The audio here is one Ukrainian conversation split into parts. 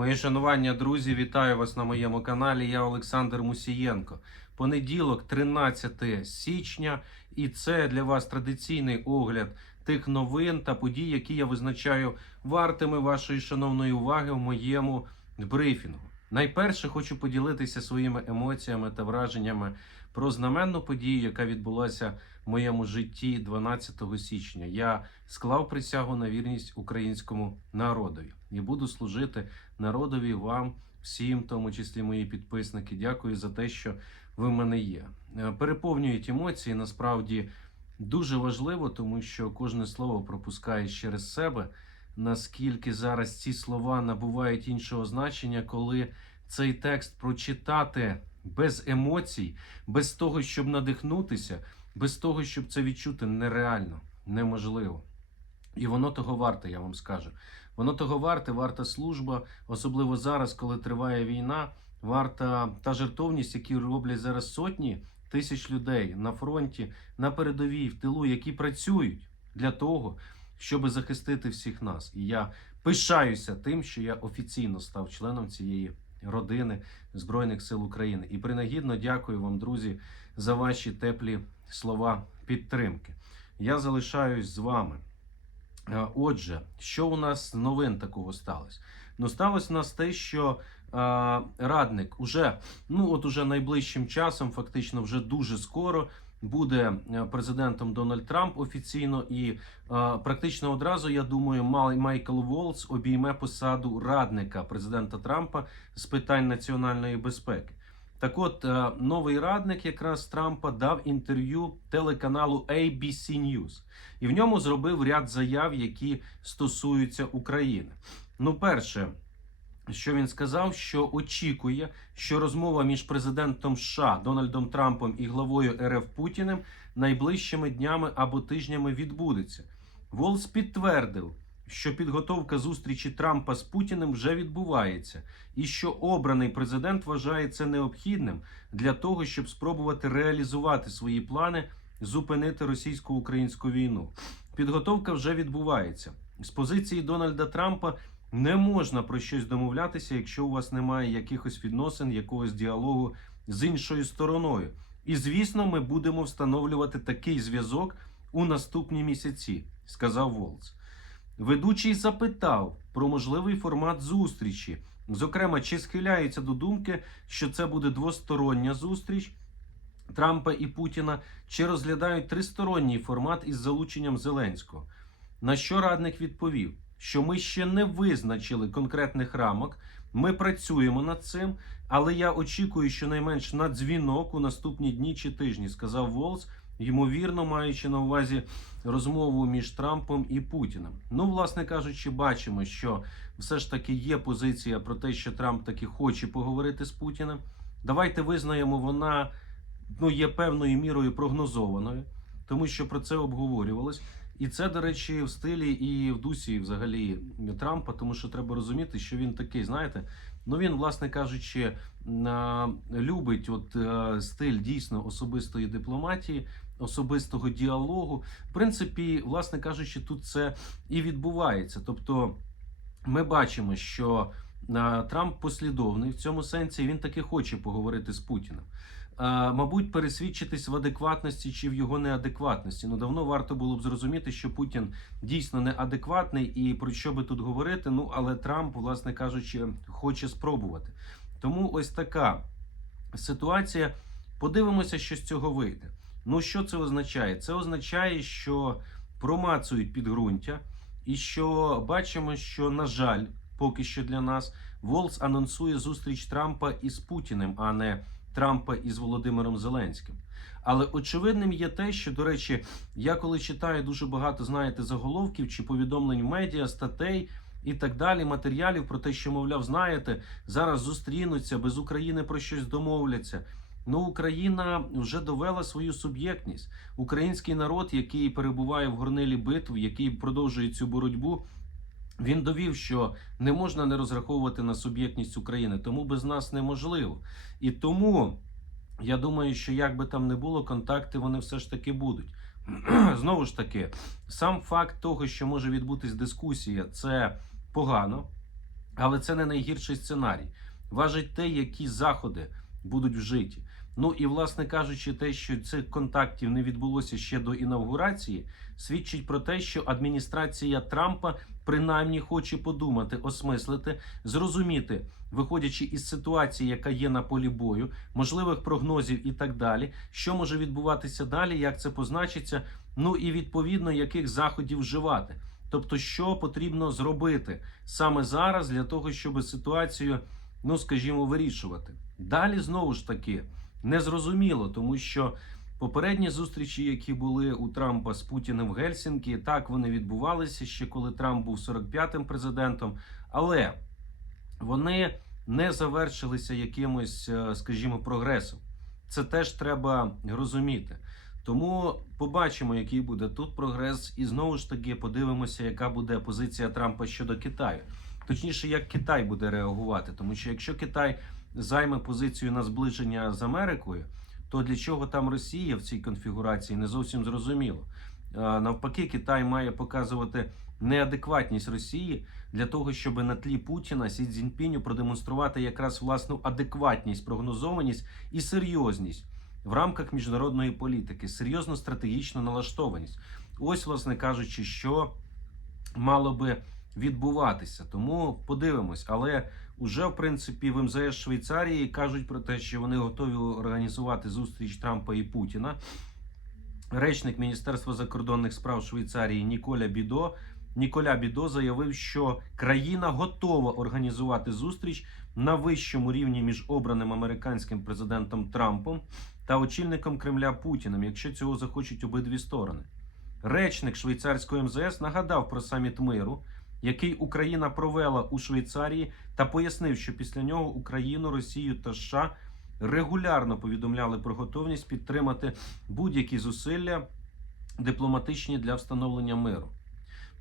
Моє шанування, друзі, вітаю вас на моєму каналі. Я Олександр Мусієнко. Понеділок, 13 січня, і це для вас традиційний огляд тих новин та подій, які я визначаю вартими вашої шановної уваги в моєму брифінгу. Найперше хочу поділитися своїми емоціями та враженнями про знаменну подію, яка відбулася в моєму житті 12 січня. Я склав присягу на вірність українському народові і буду служити народові вам, всім, в тому числі мої підписники. Дякую за те, що ви в мене є. Е, Переповнюють емоції. Насправді дуже важливо, тому що кожне слово пропускаєш через себе. Наскільки зараз ці слова набувають іншого значення, коли цей текст прочитати без емоцій, без того, щоб надихнутися, без того, щоб це відчути, нереально, неможливо. І воно того варте, я вам скажу. Воно того варте, варта служба, особливо зараз, коли триває війна, варта та жертовність, які роблять зараз сотні тисяч людей на фронті, на передовій, в тилу, які працюють для того, щоб захистити всіх нас. І я пишаюся тим, що я офіційно став членом цієї родини Збройних сил України. І принагідно дякую вам, друзі, за ваші теплі слова підтримки. Я залишаюсь з вами. Е, Отже, що у нас новин такого сталося? Ну, сталося у нас те, що е, радник уже, ну от уже найближчим часом, фактично, вже дуже скоро буде е, президентом Дональд Трамп офіційно, і е, практично одразу, я думаю, Май- Майкл Волц обійме посаду радника президента Трампа з питань національної безпеки. Так от, е, новий радник якраз Трампа дав інтерв'ю телеканалу ABC News. І в ньому зробив ряд заяв, які стосуються України. Ну, перше, що він сказав, що очікує, що розмова між президентом США Дональдом Трампом і главою РФ Путіним найближчими днями або тижнями відбудеться. Волс підтвердив, що підготовка зустрічі Трампа з Путіним вже відбувається, і що обраний президент вважає це необхідним для того, щоб спробувати реалізувати свої плани зупинити російсько-українську війну. Підготовка вже відбувається. З позиції Дональда Трампа не можна про щось домовлятися, якщо у вас немає якихось відносин, якогось діалогу з іншою стороною. І звісно, ми будемо встановлювати такий зв'язок у наступні місяці, сказав Волц. Ведучий запитав про можливий формат зустрічі. Зокрема, чи схиляється до думки, що це буде двостороння зустріч Трампа і Путіна, чи розглядають тристоронній формат із залученням Зеленського. На що радник відповів, що ми ще не визначили конкретних рамок, ми працюємо над цим, але я очікую, щонайменш на дзвінок у наступні дні чи тижні, сказав Волц, ймовірно, маючи на увазі розмову між Трампом і Путіним. Ну, власне кажучи, бачимо, що все ж таки є позиція про те, що Трамп таки хоче поговорити з Путіним. Давайте визнаємо, вона ну, є певною мірою прогнозованою, тому що про це обговорювалось. І це, до речі, в стилі і в дусі взагалі Трампа, тому що треба розуміти, що він такий, знаєте, ну він, власне кажучи, любить от е, стиль дійсно особистої дипломатії, особистого діалогу. В принципі, власне кажучи, тут це і відбувається. Тобто, ми бачимо, що Трамп послідовний в цьому сенсі. Він таки хоче поговорити з Путіним. Мабуть, пересвідчитись в адекватності чи в його неадекватності. Ну давно варто було б зрозуміти, що Путін дійсно неадекватний, і про що би тут говорити. Ну але Трамп, власне кажучи, хоче спробувати. Тому ось така ситуація. Подивимося, що з цього вийде. Ну що це означає? Це означає, що промацують підґрунтя, і що бачимо, що на жаль, поки що для нас Волц анонсує зустріч Трампа із Путіним, а не Трампа із Володимиром Зеленським. Але очевидним є те, що, до речі, я коли читаю дуже багато, знаєте, заголовків чи повідомлень в медіа, статей і так далі, матеріалів про те, що, мовляв, знаєте, зараз зустрінуться, без України про щось домовляться. Ну, Україна вже довела свою суб'єктність. Український народ, який перебуває в горнилі битв, який продовжує цю боротьбу, він довів, що не можна не розраховувати на суб'єктність України, тому без нас неможливо. І тому я думаю, що як би там не було, контакти вони все ж таки будуть. Знову ж таки, сам факт того, що може відбутись дискусія, це погано. Але це не найгірший сценарій. Важить те, які заходи будуть вжиті. Ну і власне кажучи, те, що цих контактів не відбулося ще до інавгурації, свідчить про те, що адміністрація Трампа принаймні хоче подумати, осмислити, зрозуміти, виходячи із ситуації, яка є на полі бою, можливих прогнозів і так далі, що може відбуватися далі, як це позначиться, ну і відповідно яких заходів вживати. Тобто, що потрібно зробити саме зараз для того, щоб ситуацію, ну скажімо, вирішувати. Далі знову ж таки незрозуміло, тому що попередні зустрічі, які були у Трампа з Путіним в Гельсінкі, так вони відбувалися ще коли Трамп був 45-м президентом, але вони не завершилися якимось, е, скажімо, прогресом. Це теж треба розуміти. Тому побачимо, який буде тут прогрес, і знову ж таки подивимося, яка буде позиція Трампа щодо Китаю. Точніше, як Китай буде реагувати, тому що якщо Китай займе позицію на зближення з Америкою, то для чого там Росія в цій конфігурації не зовсім зрозуміло. Навпаки, Китай має показувати неадекватність Росії для того, щоб на тлі Путіна Сі Цзіньпіню продемонструвати якраз власну адекватність, прогнозованість і серйозність в рамках міжнародної політики, серйозну стратегічну налаштованість. Ось, власне кажучи, що мало би відбуватися. Тому подивимось, але уже в принципі в МЗС Швейцарії кажуть про те, що вони готові організувати зустріч Трампа і Путіна. Речник Міністерства закордонних справ Швейцарії Ніколя Бідо Ніколя Бідо заявив, що країна готова організувати зустріч на вищому рівні між обраним американським президентом Трампом та очільником Кремля Путіним, якщо цього захочуть обидві сторони. Речник швейцарської МЗС нагадав про саміт миру, який Україна провела у Швейцарії, та пояснив, що після нього Україну, Росію та США регулярно повідомляли про готовність підтримати будь-які зусилля дипломатичні для встановлення миру.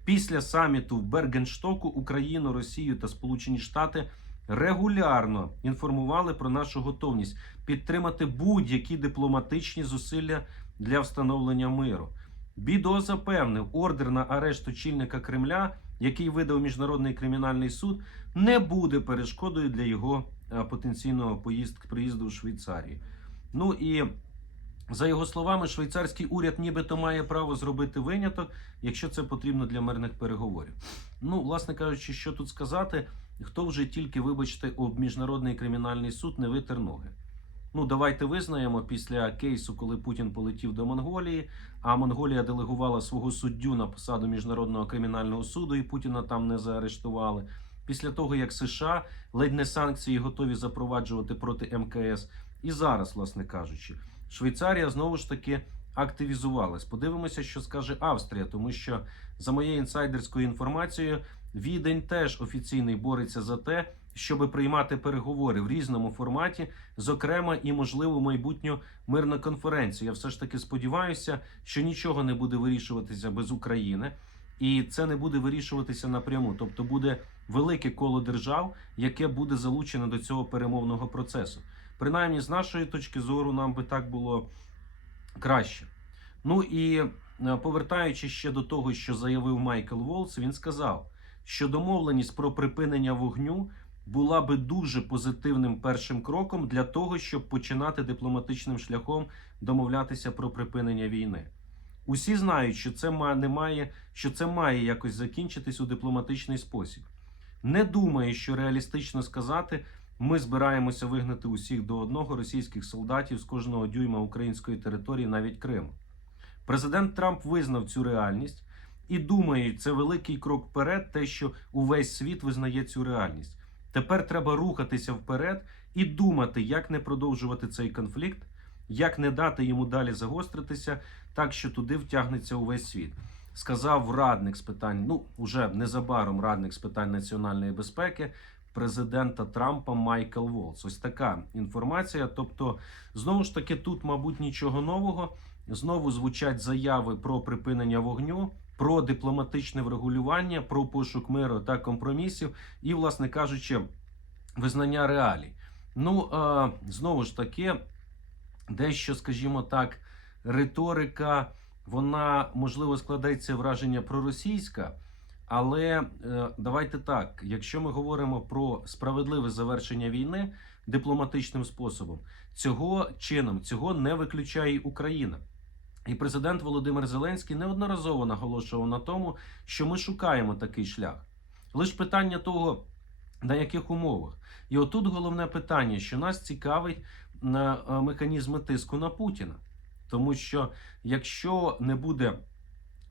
Після саміту в Бергенштоку Україну, Росію та Сполучені Штати регулярно інформували про нашу готовність підтримати будь-які дипломатичні зусилля для встановлення миру. Бідо запевнив, ордер на арешт очільника Кремля, який видав міжнародний кримінальний суд, не буде перешкодою для його е, потенційного поїздки приїзду у Швейцарію. Ну і за його словами, швейцарський уряд нібито має право зробити виняток, якщо це потрібно для мирних переговорів. Ну, власне кажучи, що тут сказати, хто вже тільки, вибачте, об міжнародний кримінальний суд не витер ноги. Ну, давайте визнаємо після кейсу, коли Путін полетів до Монголії, а Монголія делегувала свого суддю на посаду міжнародного кримінального суду, і Путіна там не заарештували. Після того, як США ледь не санкції готові запроваджувати проти МКС, і зараз, власне кажучи, Швейцарія знову ж таки активізувалась. Подивимося, що скаже Австрія, тому що за моєю інсайдерською інформацією, Відень теж офіційний бореться за те, щоб приймати переговори в різному форматі, зокрема і можливо майбутню мирну конференцію. Я все ж таки сподіваюся, що нічого не буде вирішуватися без України, і це не буде вирішуватися напряму. Тобто буде велике коло держав, яке буде залучене до цього перемовного процесу. Принаймні, з нашої точки зору, нам би так було краще. Ну і е, повертаючись ще до того, що заявив Майкл Волц, він сказав, що домовленість про припинення вогню була би дуже позитивним першим кроком для того, щоб починати дипломатичним шляхом домовлятися про припинення війни. Усі знають, що це не має, що це має якось закінчитись у дипломатичний спосіб. Не думаю, що реалістично сказати, ми збираємося вигнати усіх до одного російських солдатів з кожного дюйма української території, навіть Криму. Президент Трамп визнав цю реальність і думає, це великий крок вперед, те, що увесь світ визнає цю реальність. Тепер треба рухатися вперед і думати, як не продовжувати цей конфлікт, як не дати йому далі загостритися, так що туди втягнеться увесь світ. Сказав радник з питань, ну уже незабаром радник з питань національної безпеки президента Трампа Майкл Волц. Ось така інформація. Тобто, знову ж таки, тут, мабуть, нічого нового. Знову звучать заяви про припинення вогню, про дипломатичне врегулювання, про пошук миру та компромісів, і, власне кажучи, визнання реалій. Ну е, знову ж таки, дещо, скажімо так, риторика, вона можливо складається враження проросійська, Але е, давайте так: якщо ми говоримо про справедливе завершення війни дипломатичним способом, цього чином цього не виключає Україна. І президент Володимир Зеленський неодноразово наголошував на тому, що ми шукаємо такий шлях. Лише питання того, на яких умовах. І отут головне питання, що нас цікавить на е, механізми тиску на Путіна. Тому що якщо не буде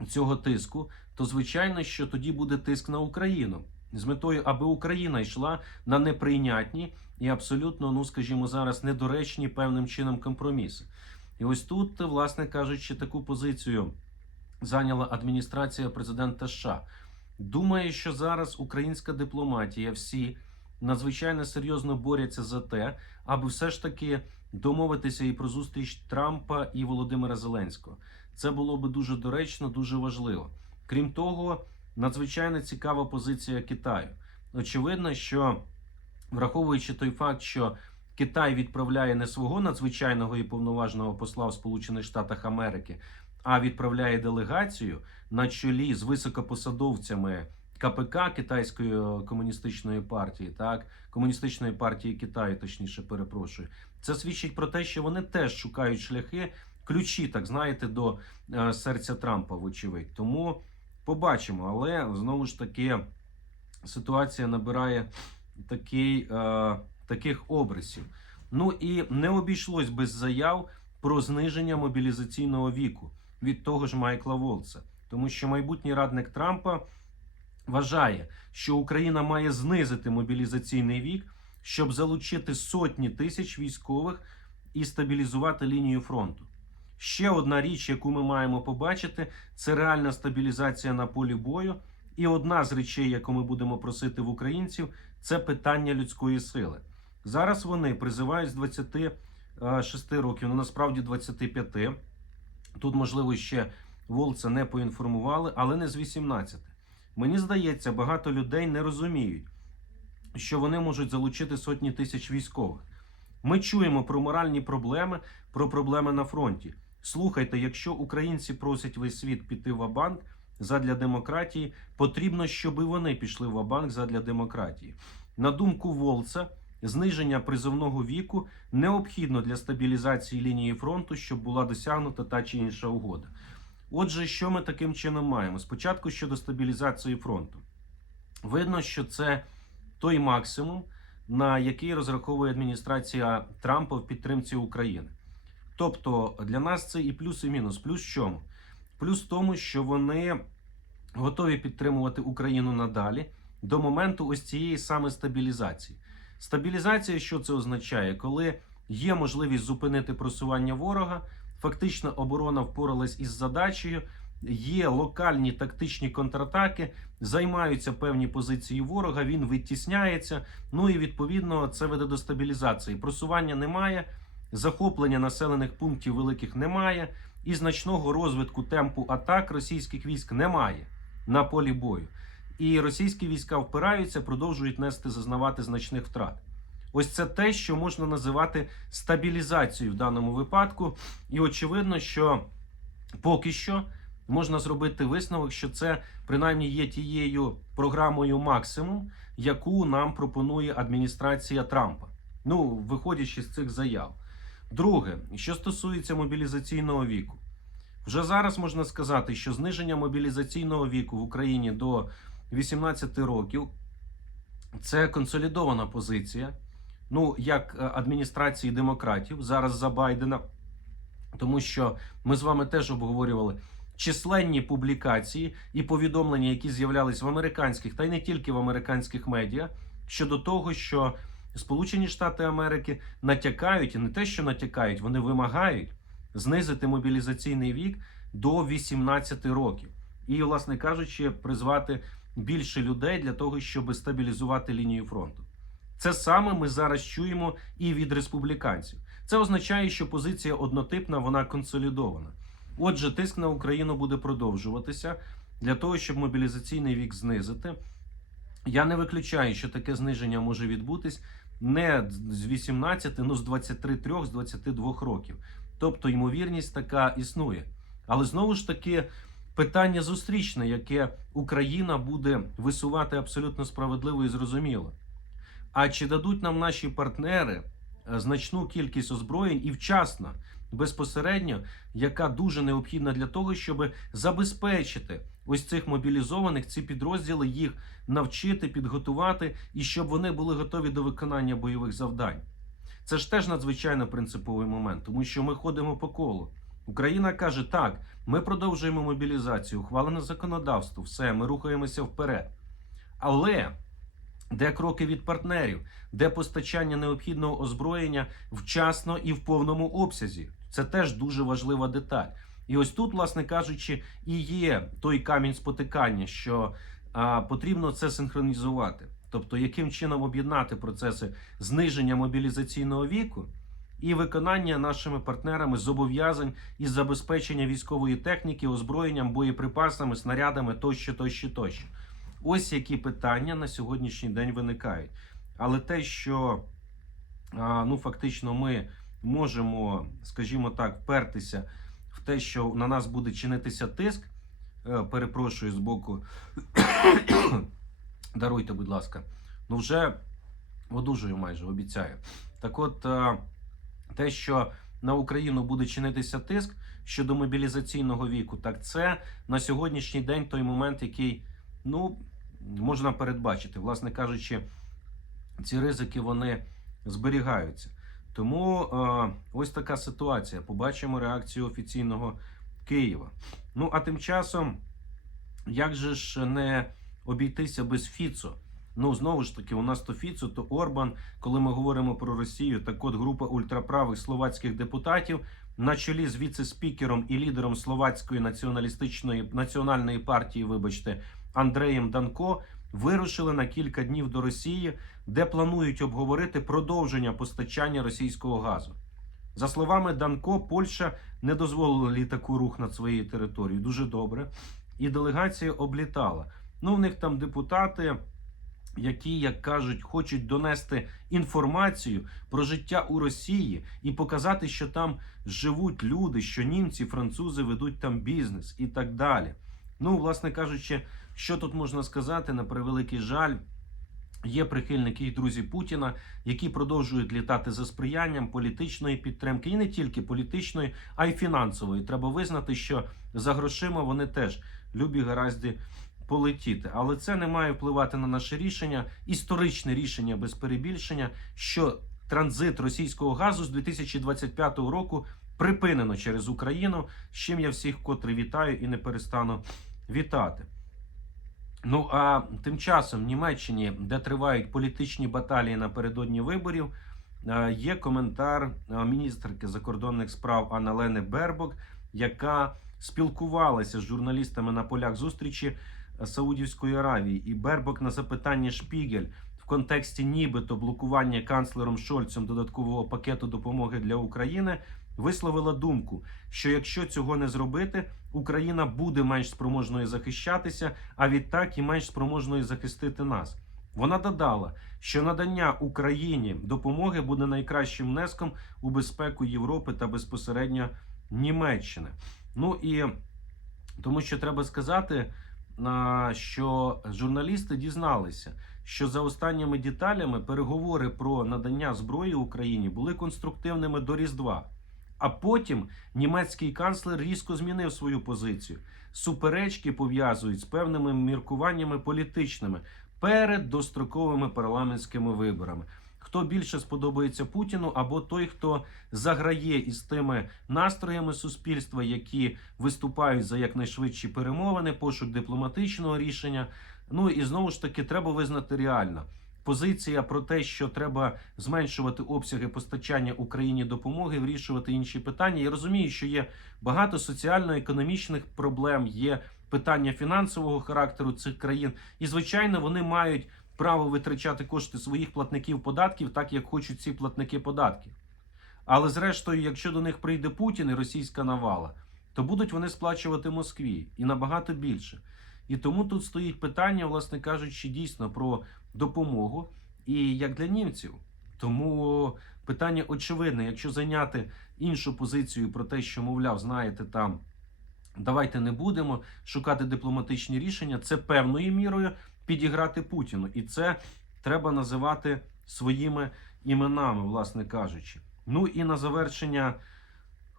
цього тиску, то звичайно, що тоді буде тиск на Україну з метою, аби Україна йшла на неприйнятні і абсолютно, ну скажімо, зараз недоречні певним чином компроміси. І ось тут, власне кажучи, таку позицію зайняла адміністрація президента США. Думаю, що зараз українська дипломатія всі надзвичайно серйозно борються за те, аби все ж таки домовитися і про зустріч Трампа і Володимира Зеленського. Це було би дуже доречно, дуже важливо. Крім того, надзвичайно цікава позиція Китаю. Очевидно, що враховуючи той факт, що Китай відправляє не свого надзвичайного і повноважного посла в Сполучених Штатах Америки, а відправляє делегацію на чолі з високопосадовцями КПК Китайської комуністичної партії, так комуністичної партії Китаю, точніше перепрошую. Це свідчить про те, що вони теж шукають шляхи, ключі, так знаєте, до е, серця Трампа, вочевидь. Тому побачимо, але знову ж таки ситуація набирає такий, е, таких образів. Ну і не обійшлось без заяв про зниження мобілізаційного віку від того ж Майкла Волца, тому що майбутній радник Трампа вважає, що Україна має знизити мобілізаційний вік, щоб залучити сотні тисяч військових і стабілізувати лінію фронту. Ще одна річ, яку ми маємо побачити, це реальна стабілізація на полі бою. І одна з речей, яку ми будемо просити в українців, це питання людської сили. Зараз вони призивають з 26 років, ну насправді 25. Тут, можливо, ще Волца не поінформували, але не з 18. Мені здається, багато людей не розуміють, що вони можуть залучити сотні тисяч військових. Ми чуємо про моральні проблеми, про проблеми на фронті. Слухайте, якщо українці просять весь світ піти в Абанк задля демократії, потрібно, щоб і вони пішли в Абанк задля демократії. На думку Волца, зниження призовного віку необхідно для стабілізації лінії фронту, щоб була досягнута та чи інша угода. Отже, що ми таким чином маємо? Спочатку щодо стабілізації фронту. Видно, що це той максимум, на який розраховує адміністрація Трампа в підтримці України. Тобто для нас це і плюс, і мінус. Плюс чому? Плюс в тому, що вони готові підтримувати Україну надалі до моменту ось цієї саме стабілізації. Стабілізація, що це означає? Коли є можливість зупинити просування ворога, фактично оборона впоралась із задачею. Є локальні тактичні контратаки, займаються певні позиції ворога. Він витісняється. Ну і відповідно це веде до стабілізації. Просування немає, захоплення населених пунктів великих немає, і значного розвитку темпу атак російських військ немає на полі бою. І російські війська впираються, продовжують нести зазнавати значних втрат. Ось це те, що можна називати стабілізацією в даному випадку. І очевидно, що поки що можна зробити висновок, що це принаймні є тією програмою максимум, яку нам пропонує адміністрація Трампа. Ну, виходячи з цих заяв. Друге, що стосується мобілізаційного віку, вже зараз можна сказати, що зниження мобілізаційного віку в Україні до 18 років. Це консолідована позиція. Ну, як е, адміністрації демократів зараз за Байдена, тому що ми з вами теж обговорювали численні публікації і повідомлення, які з'являлись в американських та й не тільки в американських медіа, щодо того, що Сполучені Штати Америки натякають і не те, що натякають, вони вимагають знизити мобілізаційний вік до 18 років, і, власне кажучи, призвати більше людей для того, щоб стабілізувати лінію фронту. Це саме ми зараз чуємо і від республіканців. Це означає, що позиція однотипна, вона консолідована. Отже, тиск на Україну буде продовжуватися для того, щоб мобілізаційний вік знизити. Я не виключаю, що таке зниження може відбутись не з 18, ну з 23, з 22 років. Тобто ймовірність така існує. Але знову ж таки питання зустрічне, яке Україна буде висувати абсолютно справедливо і зрозуміло. А чи дадуть нам наші партнери е, значну кількість озброєнь і вчасно, безпосередньо, яка дуже необхідна для того, щоб забезпечити ось цих мобілізованих, ці підрозділи, їх навчити, підготувати і щоб вони були готові до виконання бойових завдань? Це ж теж надзвичайно принциповий момент, тому що ми ходимо по колу. Україна каже: так, ми продовжуємо мобілізацію, ухвалене законодавство, все, ми рухаємося вперед. Але де кроки від партнерів, де постачання необхідного озброєння вчасно і в повному обсязі? Це теж дуже важлива деталь. І ось тут, власне кажучи, і є той камінь спотикання, що а, потрібно це синхронізувати. Тобто, яким чином об'єднати процеси зниження мобілізаційного віку і виконання нашими партнерами зобов'язань із забезпечення військової техніки, озброєнням, боєприпасами, снарядами тощо, тощо, тощо. Ось які питання на сьогоднішній день виникають. Але те, що ну фактично ми можемо, скажімо так, впертися в те, що на нас буде чинитися тиск, е, перепрошую з боку. Даруйте, будь ласка. Ну вже одужую майже, обіцяю. Так от, те, що на Україну буде чинитися тиск щодо мобілізаційного віку, так це на сьогоднішній день той момент, який ну, можна передбачити. Власне кажучи, ці ризики вони зберігаються. Тому е, ось така ситуація. Побачимо реакцію офіційного Києва. Ну а тим часом, як же ж не обійтися без Фіцо? Ну, знову ж таки, у нас то Фіцо, то Орбан. Коли ми говоримо про Росію, так от група ультраправих словацьких депутатів на чолі з віце-спікером і лідером словацької націоналістичної національної партії, вибачте, Андреєм Данко, вирушили на кілька днів до Росії, де планують обговорити продовження постачання російського газу. За словами Данко, Польща не дозволила літаку рух над своєю територією. Дуже добре. І делегація облітала. Ну, в них там депутати, які, як кажуть, хочуть донести інформацію про життя у Росії і показати, що там живуть люди, що німці, французи ведуть там бізнес і так далі. Ну, власне кажучи, що тут можна сказати, на превеликий жаль. Є прихильники і друзі Путіна, які продовжують літати за сприянням політичної підтримки, і не тільки політичної, а й фінансової. Треба визнати, що за грошима вони теж любі гаразді полетіти. Але це не має впливати на наше рішення, історичне рішення без перебільшення, що транзит російського газу з 2025 року припинено через Україну. З чим я всіх котре вітаю і не перестану вітати. Ну а тим часом в Німеччині, де тривають політичні баталії напередодні виборів, е, є коментар е, міністерки закордонних справ Анналени Бербок, яка спілкувалася з журналістами на полях зустрічі Саудівської Аравії. І Бербок на запитання Шпігель в контексті нібито блокування канцлером Шольцем додаткового пакету допомоги для України висловила думку, що якщо цього не зробити, Україна буде менш спроможною захищатися, а відтак і менш спроможною захистити нас. Вона додала, що надання Україні допомоги буде найкращим внеском у безпеку Європи та безпосередньо Німеччини. Ну і тому що треба сказати, що журналісти дізналися, що за останніми деталями переговори про надання зброї Україні були конструктивними до Різдва. А потім німецький канцлер різко змінив свою позицію. Суперечки пов'язують з певними міркуваннями політичними перед достроковими парламентськими виборами. Хто більше сподобається Путіну, або той, хто заграє із тими настроями суспільства, які виступають за якнайшвидші перемовини, пошук дипломатичного рішення. Ну і знову ж таки треба визнати реально. Позиція про те, що треба зменшувати обсяги постачання Україні допомоги, вирішувати інші питання. Я розумію, що є багато соціально-економічних проблем, є питання фінансового характеру цих країн, і звичайно, вони мають право витрачати кошти своїх платників податків, так як хочуть ці платники податків. Але зрештою, якщо до них прийде Путін і російська навала, то будуть вони сплачувати Москві і набагато більше. І тому тут стоїть питання, власне кажучи, дійсно про допомогу і як для німців. Тому питання очевидне, якщо зайняти іншу позицію про те, що, мовляв, знаєте, там Давайте не будемо шукати дипломатичні рішення. Це певною мірою підіграти Путіну, і це треба називати своїми іменами, власне кажучи. Ну і на завершення.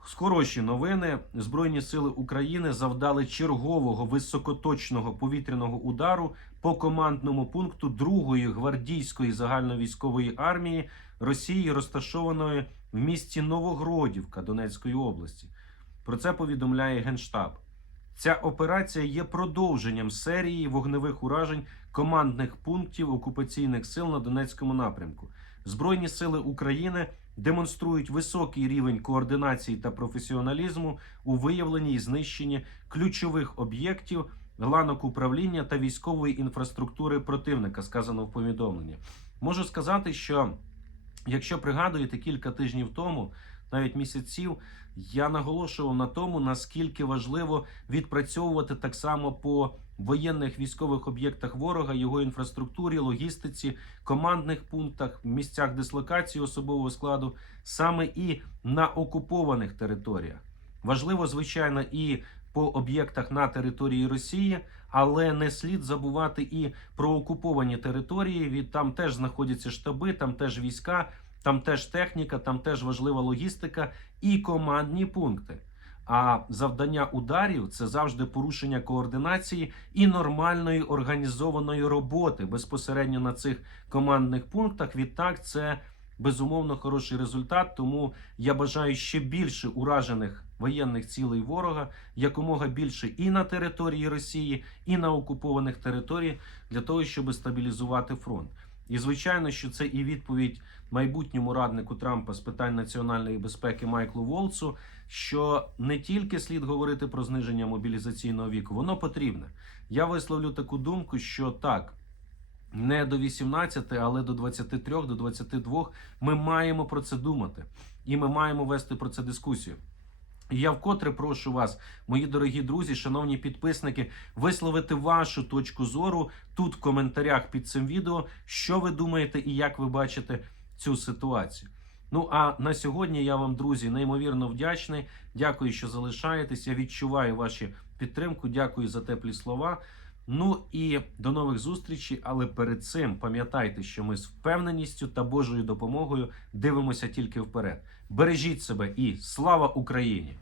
Скорочі новини Збройні сили України завдали чергового високоточного повітряного удару по командному пункту другої гвардійської загальновійськової армії Росії, розташованої в місті Новогродівка Донецької області. Про це повідомляє Генштаб. Ця операція є продовженням серії вогневих уражень командних пунктів окупаційних сил на Донецькому напрямку. Збройні сили України демонструють високий рівень координації та професіоналізму у виявленні і знищенні ключових об'єктів ланок управління та військової інфраструктури противника, сказано в повідомленні. Можу сказати, що якщо пригадуєте кілька тижнів тому, навіть місяців, я наголошував на тому, наскільки важливо відпрацьовувати так само по воєнних військових об'єктах ворога, його інфраструктурі, логістиці, командних пунктах, місцях дислокації особового складу, саме і на окупованих територіях. Важливо, звичайно, і по об'єктах на території Росії, але не слід забувати і про окуповані території. Від там теж знаходяться штаби, там теж війська, там теж техніка, там теж важлива логістика і командні пункти. А завдання ударів це завжди порушення координації і нормальної організованої роботи безпосередньо на цих командних пунктах. Відтак, це безумовно хороший результат. Тому я бажаю ще більше уражених воєнних цілей ворога, якомога більше і на території Росії, і на окупованих територіях для того, щоб стабілізувати фронт. І звичайно, що це і відповідь майбутньому раднику Трампа з питань національної безпеки Майклу Волцу, що не тільки слід говорити про зниження мобілізаційного віку, воно потрібне. Я висловлю таку думку, що так. Не до 18, але до 23, до 22 ми маємо про це думати, і ми маємо вести про це дискусію. І Я вкотре прошу вас, мої дорогі друзі, шановні підписники, висловити вашу точку зору тут в коментарях під цим відео, що ви думаєте і як ви бачите цю ситуацію. Ну а на сьогодні я вам, друзі, неймовірно вдячний. Дякую, що залишаєтесь. Я відчуваю вашу підтримку. Дякую за теплі слова. Ну і до нових зустрічей. Але перед цим пам'ятайте, що ми з впевненістю та Божою допомогою дивимося тільки вперед. Бережіть себе і слава Україні!